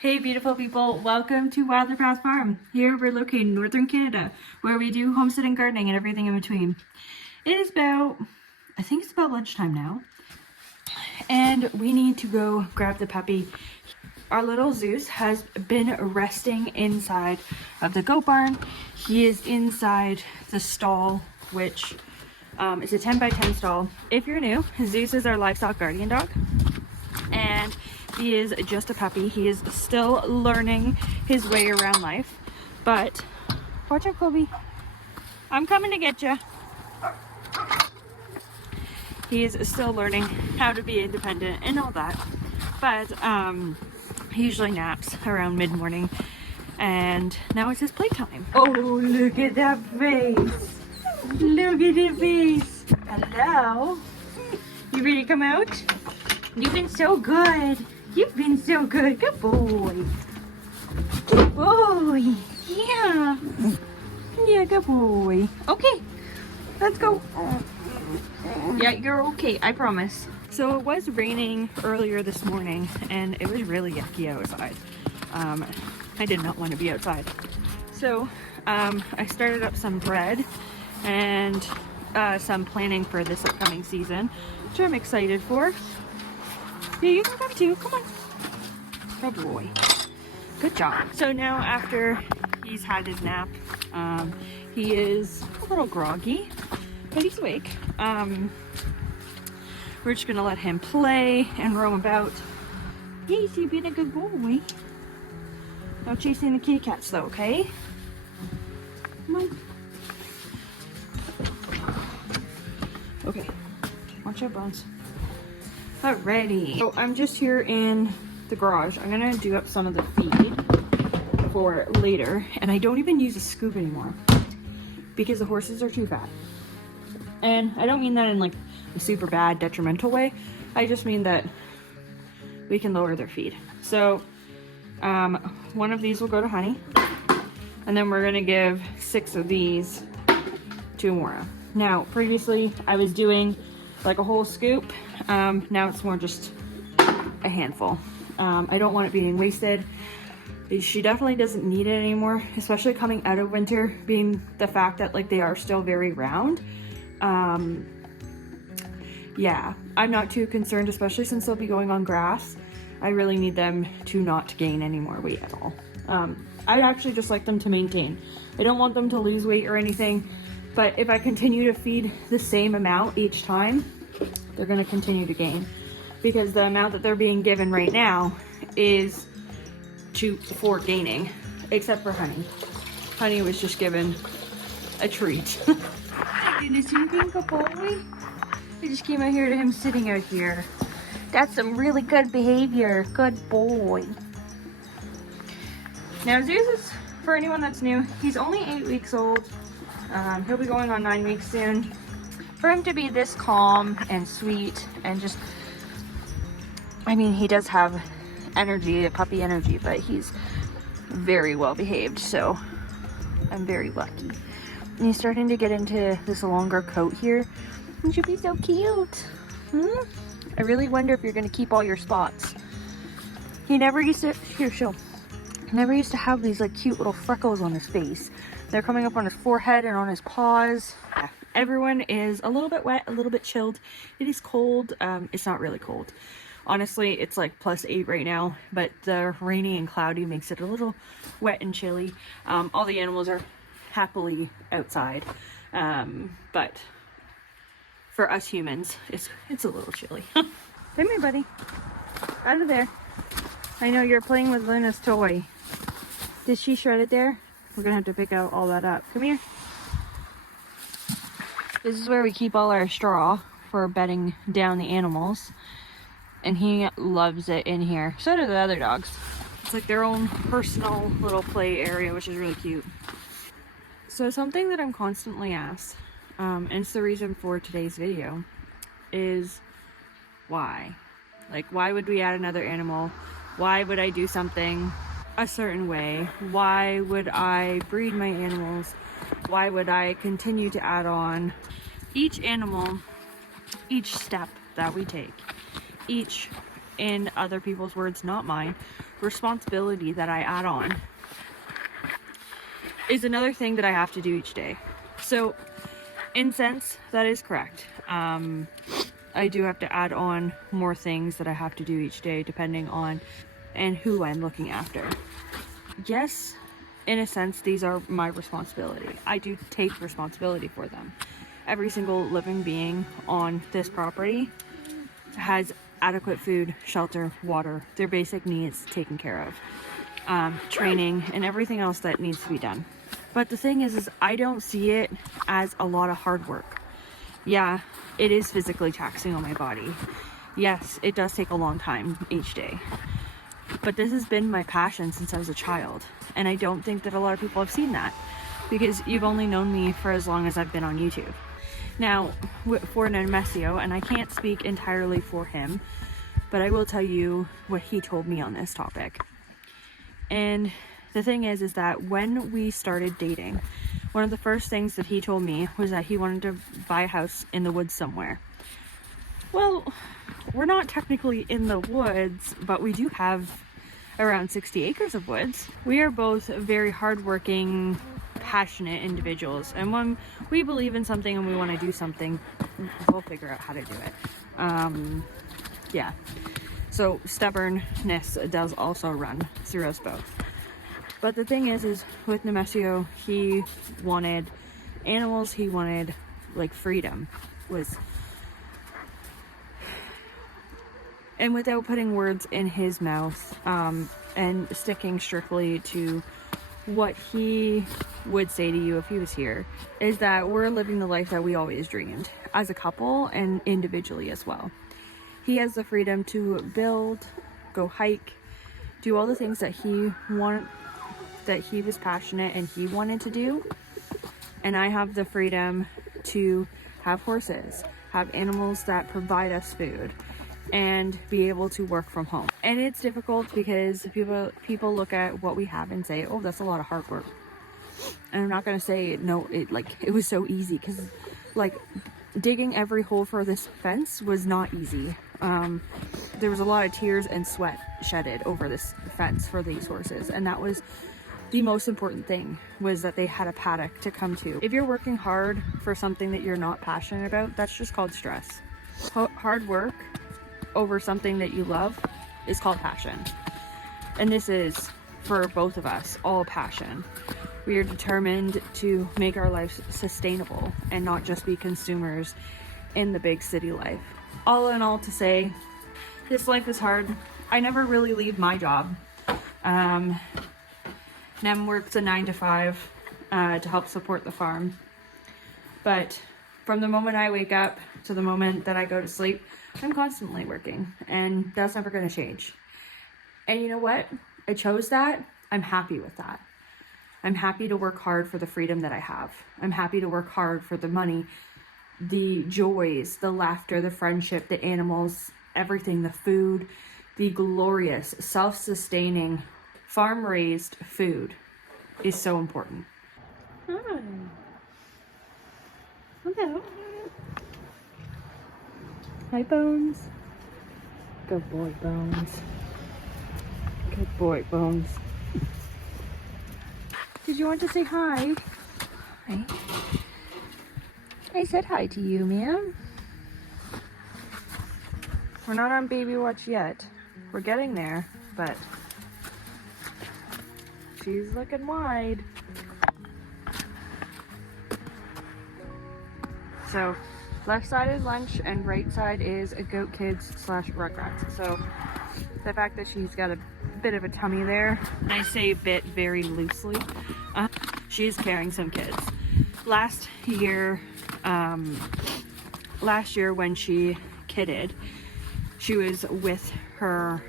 Hey beautiful people, welcome to Wildlife Path Farm. Here we're located in northern Canada where we do homesteading, gardening and everything in between. It is about, I think it's about lunchtime now, and we need to go grab the puppy. Our little Zeus has been resting inside of the goat barn. He is inside the stall, which is a 10 by 10 stall. If you're new, Zeus is our livestock guardian dog, and he is just a puppy. He is still learning his way around life, but watch out, Kobe. I'm coming to get you. He is still learning how to be independent and all that, but he usually naps around mid-morning, and now it's his playtime. Oh, look at that face. Look at the face. Hello. You ready to come out? You've been so good. You've been so good. Good boy. Good boy. Yeah. Yeah, good boy. Okay, let's go. Yeah, you're okay, I promise. So it was raining earlier this morning and it was really yucky outside. I did not want to be outside. So I started up some bread and some planning for this upcoming season, which I'm excited for. Yeah, you can come too. Come on. Good boy. Good job. So now after he's had his nap, he is a little groggy, but he's awake. We're just gonna let him play and roam about. Yes, you've been a good boy. No chasing the kitty cats though, okay? Come on. Okay. Watch out, Bones. Alrighty, so I'm just here in the garage. I'm gonna do up some of the feed for later, and I don't even use a scoop anymore because the horses are too fat. And I don't mean that in like a super bad detrimental way. I just mean that we can lower their feed. So one of these will go to Honey, and then we're gonna give 6 of these to Amora. Now previously I was doing like a whole scoop. Now it's more just a handful. I don't want it being wasted. She definitely doesn't need it anymore, especially coming out of winter, being the fact that like they are still very round. Yeah, I'm not too concerned, especially since they'll be going on grass. I really need them to not gain any more weight at all. I'd actually just like them to maintain. I don't want them to lose weight or anything, but if I continue to feed the same amount each time, they're going to continue to gain, because the amount that they're being given right now is for gaining, except for Honey. Honey was just given a treat. My goodness, you being a boy? I just came out here to him sitting out here. That's some really good behavior. Good boy. Now Zeus is, for anyone that's new, he's only 8 weeks old. He'll be going on 9 weeks soon. For him to be this calm and sweet and just, I mean, he does have energy, puppy energy, but he's very well behaved, so I'm very lucky. And he's starting to get into this longer coat here. He should be so cute. I really wonder if you're going to keep all your spots. He never used to, here, show. Never used to have these like cute little freckles on his face. They're coming up on his forehead and on his paws. Yeah. Everyone is a little bit wet, a little bit chilled. It is cold. It's not really cold. Honestly, it's like +8 right now, but the rainy and cloudy makes it a little wet and chilly. All the animals are happily outside, but for us humans, it's a little chilly. Come here, buddy. Out of there. I know you're playing with Luna's toy. Did she shred it there? We're gonna have to pick out all that up. Come here. This is where we keep all our straw for bedding down the animals. And he loves it in here. So do the other dogs. It's like their own personal little play area, which is really cute. So something that I'm constantly asked, and it's the reason for today's video, is why? Like, why would we add another animal? Why would I do something a certain way? Why would I breed my animals? Why would I continue to add on? Each animal, each step that we take, each, in other people's words, not mine, responsibility that I add on is another thing that I have to do each day. So in sense, that is correct. I do have to add on more things that I have to do each day depending on and who I'm looking after. Yes, in a sense, these are my responsibility. I do take responsibility for them. Every single living being on this property has adequate food, shelter, water, their basic needs taken care of, training, and everything else that needs to be done. But the thing is I don't see it as a lot of hard work. Yeah, it is physically taxing on my body. Yes, it does take a long time each day. But this has been my passion since I was a child. And I don't think that a lot of people have seen that, because you've only known me for as long as I've been on YouTube. Now, for Nemesio, and I can't speak entirely for him, but I will tell you what he told me on this topic. And the thing is that when we started dating, one of the first things that he told me was that he wanted to buy a house in the woods somewhere. Well, we're not technically in the woods, but we do have around 60 acres of woods. We are both very hardworking, passionate individuals, and when we believe in something and we want to do something, we'll figure out how to do it. Yeah. So stubbornness does also run through us both. But the thing is with Nemesio, he wanted animals, he wanted like freedom, and without putting words in his mouth, and sticking strictly to what he would say to you if he was here, is that we're living the life that we always dreamed, as a couple and individually as well. He has the freedom to build, go hike, do all the things that he was passionate and he wanted to do. And I have the freedom to have horses, have animals that provide us food, and be able to work from home. And it's difficult because people look at what we have and say, oh, that's a lot of hard work. And I'm not gonna say no, it was so easy, because like digging every hole for this fence was not easy. There was a lot of tears and sweat shedded over this fence for these horses, and that was the most important thing, was that they had a paddock to come to. If you're working hard for something that you're not passionate about, that's just called stress. Hard work over something that you love is called passion. And this is, for both of us, all passion. We are determined to make our lives sustainable and not just be consumers in the big city life. All in all, to say, this life is hard. I never really leave my job. Nem works a 9 to 5 to help support the farm. But from the moment I wake up to the moment that I go to sleep, I'm constantly working, and that's never going to change. And you know what? I chose that. I'm happy with that. I'm happy to work hard for the freedom that I have. I'm happy to work hard for the money, the joys, the laughter, the friendship, the animals, everything, the food, the glorious, self-sustaining, farm-raised food is so important. Hi. Hello. Hi, Bones. Good boy, Bones. Good boy, Bones. Did you want to say hi? Hi. I said hi to you, ma'am. We're not on baby watch yet. We're getting there, but she's looking wide. So left side is lunch and right side is a Goat Kids / Rugrats. So the fact that she's got a bit of a tummy there, and I say bit very loosely, she is carrying some kids. Last year when she kidded, she was with her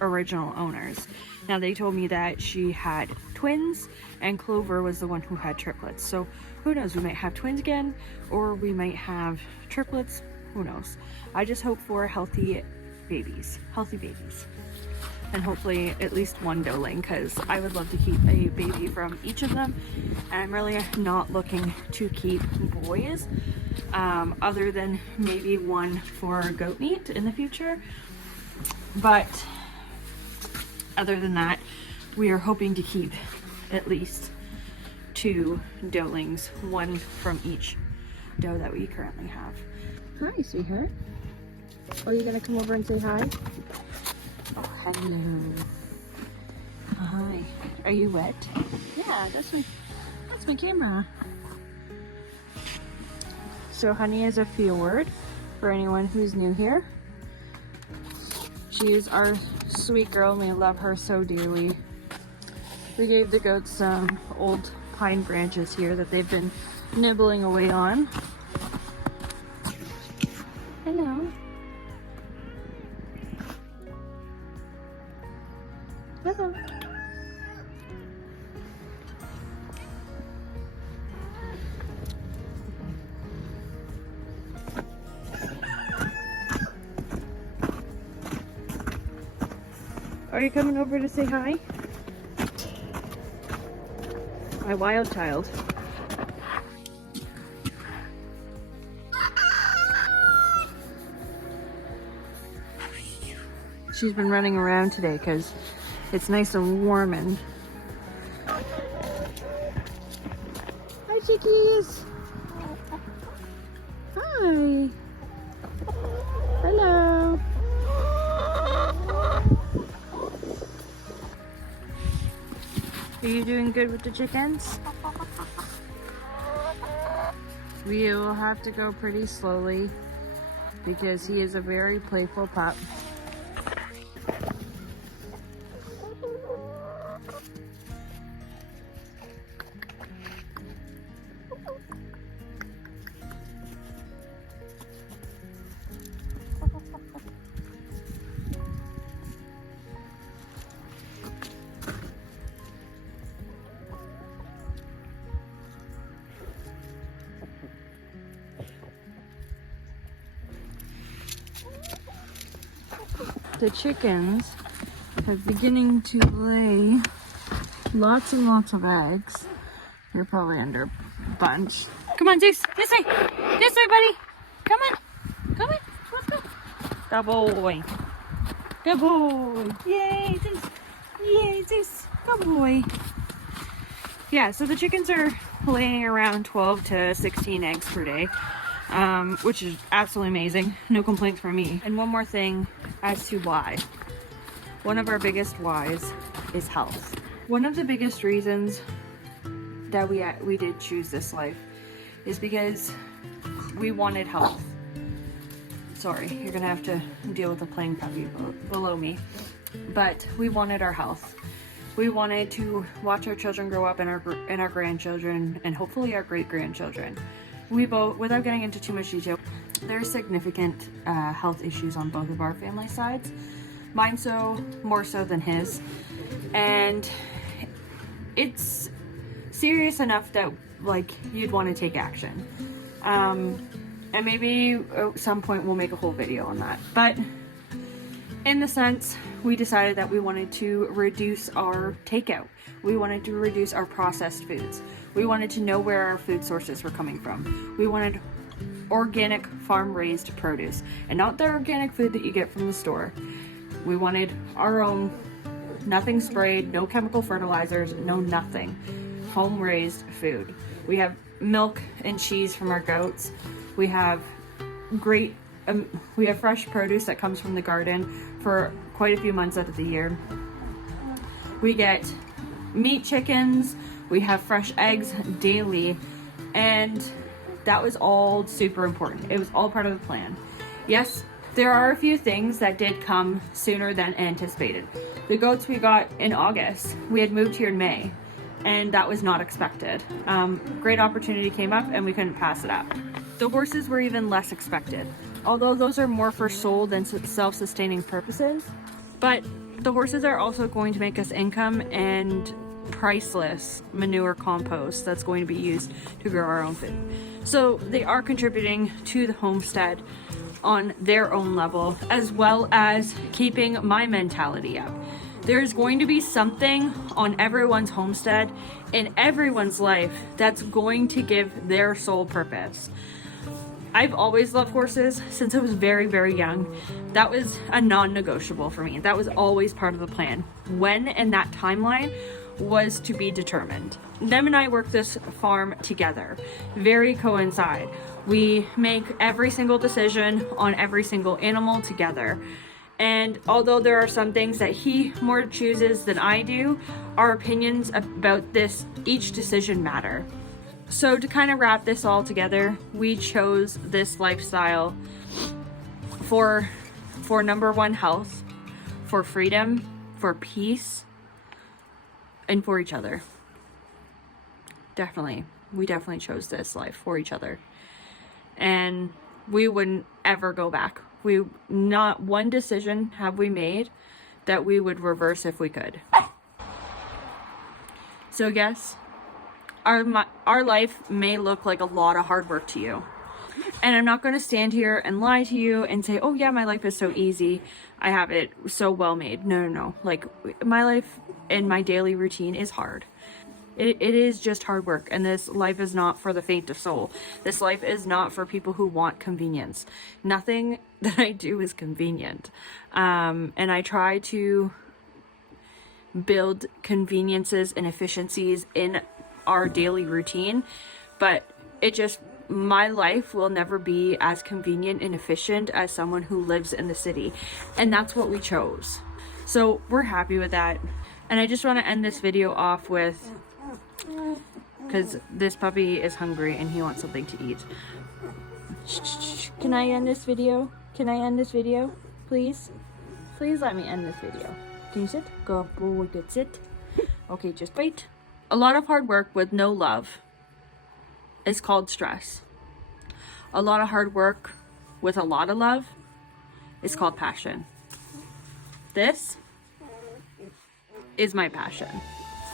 original owners. Now they told me that she had twins and Clover was the one who had triplets. So who knows, we might have twins again, or we might have triplets, who knows. I just hope for healthy babies, and hopefully at least one doeling, because I would love to keep a baby from each of them, and I'm really not looking to keep boys, other than maybe one for goat meat in the future. But other than that, we are hoping to keep at least 2 doelings, 1 from each doe that we currently have. Hi, sweetheart. Are you gonna come over and say hi? Oh, hello. Hi. Are you wet? Yeah, that's my camera. So Honey is a fjord for anyone who's new here. She is our sweet girl and we love her so dearly. We gave the goats some old pine branches here that they've been nibbling away on. Hello. Hello. Are you coming over to say hi? My wild child. She's been running around today because it's nice and warm and... Hi, chickies! Hi! Hello! Are you doing good with the chickens? We will have to go pretty slowly because he is a very playful pup. The chickens are beginning to lay lots and lots of eggs. You're probably under a bunch. Come on, Zeus. This way. This way, buddy. Come on. Come on. Let's go. Good boy. Good boy. Yay, Zeus. Yay, Zeus. Good boy. Yeah, so the chickens are laying around 12 to 16 eggs per day. Which is absolutely amazing. No complaints from me. And one more thing as to why. One of our biggest whys is health. One of the biggest reasons that we did choose this life is because we wanted health. Sorry, you're gonna have to deal with a playing puppy below me. But we wanted our health. We wanted to watch our children grow up and our grandchildren and hopefully our great-grandchildren. We both, without getting into too much detail, there's significant health issues on both of our family sides. Mine more so than his. And it's serious enough that like you'd want to take action. And maybe at some point we'll make a whole video on that. But in the sense, we decided that we wanted to reduce our takeout. We wanted to reduce our processed foods. We wanted to know where our food sources were coming from. We wanted organic farm-raised produce and not the organic food that you get from the store. We wanted our own, nothing sprayed, no chemical fertilizers, no nothing. Home-raised food. We have milk and cheese from our goats. We have we have fresh produce that comes from the garden for quite a few months out of the year. We get meat chickens, we have fresh eggs daily, and that was all super important. It was all part of the plan. Yes, there are a few things that did come sooner than anticipated. The goats we got in August, we had moved here in May, and that was not expected. Great opportunity came up and we couldn't pass it up. The horses were even less expected, although those are more for sold than self-sustaining purposes. But the horses are also going to make us income and priceless manure compost that's going to be used to grow our own food. So they are contributing to the homestead on their own level, as well as keeping my mentality up. There's going to be something on everyone's homestead in everyone's life that's going to give their sole purpose. I've always loved horses since I was very, very young. That was a non-negotiable for me. That was always part of the plan. When and that timeline was to be determined. Them and I work this farm together, very coincide. We make every single decision on every single animal together. And although there are some things that he more chooses than I do, our opinions about this, each decision matter. So to kind of wrap this all together, we chose this lifestyle for number one, health, for freedom, for peace, and for each other. Definitely. We definitely chose this life for each other. And we wouldn't ever go back. Not one decision have we made that we would reverse if we could. So yes, our life may look like a lot of hard work to you. And I'm not going to stand here and lie to you and say, oh yeah, my life is so easy. I have it so well made. No. Like, my life and my daily routine is hard. It is just hard work, and this life is not for the faint of soul. This life is not for people who want convenience. Nothing that I do is convenient. And I try to build conveniences and efficiencies in our daily routine, but my life will never be as convenient and efficient as someone who lives in the city. And that's what we chose. So we're happy with that. And I just want to end this video off with, because this puppy is hungry and he wants something to eat. Can I end this video? Can I end this video? Please? Please let me end this video. Can you sit? Go boy, good sit. Okay, just wait. A lot of hard work with no love is called stress. A lot of hard work with a lot of love is called passion. This is my passion.